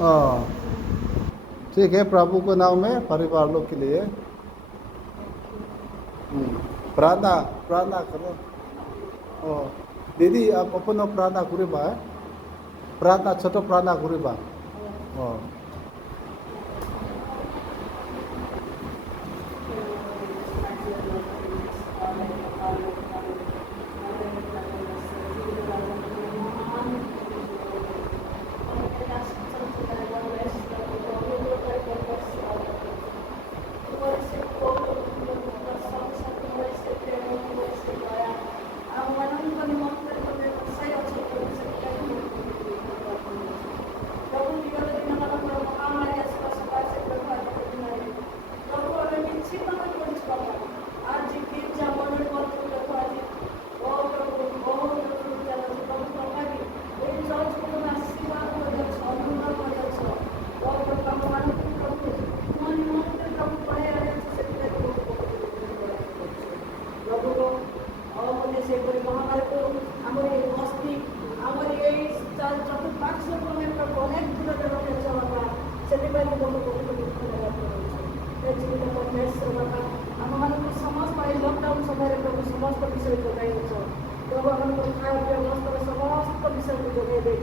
हाँ ठीक है, प्रभु के नाम में परिवार लोग के लिए प्रार्थना प्रार्थना करो। दीदी आप अपन प्रार्थना करीबा प्रार्थना छोटो प्रार्थना करीबा। लकडाउन समय समस्त विषय जोगाई प्रभु आम खाया पिया समस्त विषय जोगे